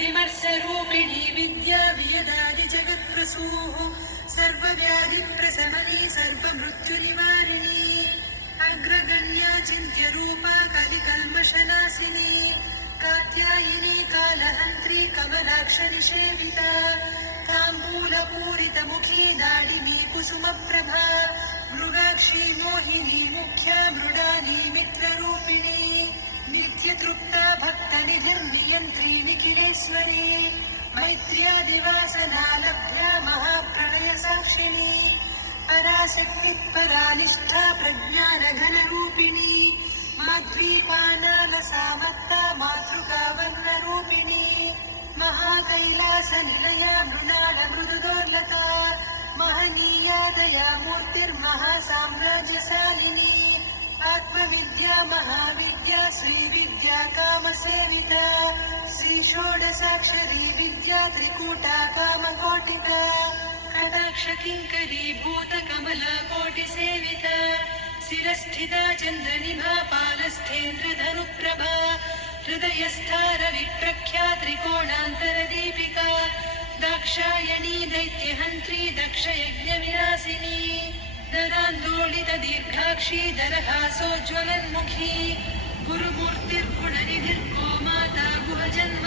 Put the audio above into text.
विमर्शरूपिणी विद्या वियदादि जगत्प्रसूः सर्वव्याधिप्रशमनी सर्वमृत्युनिवारिणी अग्रगण्या चिन्त्यरूपा कलिकल्मषनाशिनी कात्यायिनी कालहन्त्री कमलाक्षनिषेविता ताम्बूलपूरितमुखी दाडिनी कुसुमप्रभा मृगाक्षी मोहिनी मुख्या मृडाली मित्ररूपिणी नित्यतृप्ता भक्तनिधिर्नियन्त्री निखिलेश्वरी मैत्र्यादिवासना लब्धा महाप्रलयसाक्षिणी पराशक्तिः परानिष्ठा प्रज्ञानघनरूपिणी माध्वीपानालसामत्ता मातृका वर्णरूपिणी महाकैलासनिलया मृणालमृदुदोर्लता महनीया दया मूर्तिर्महासाम्राज्यशालिनी आत्मविद्या महाविद्या श्रीविद्या कामसेविता श्रीषोडशाक्षरी विद्या त्रिकूटा कामकोटिका कटाक्षकिङ्करी भूतकमलकोटिसेविता शिरस्थिता चन्द्रनिभा पालस्थेन्द्रधनुप्रभा हृदयस्था रविप्रख्या त्रिकोणान्तरदीपिका दाक्षायणी दैत्यहन्त्री दक्षयज्ञविनाशिनी दरान्दोलितदीर्घाक्षी दरहासोज्ज्वलन्मुखी गुरुमूर्तिर्गुणनिधिर्गोमाता गुहजन्म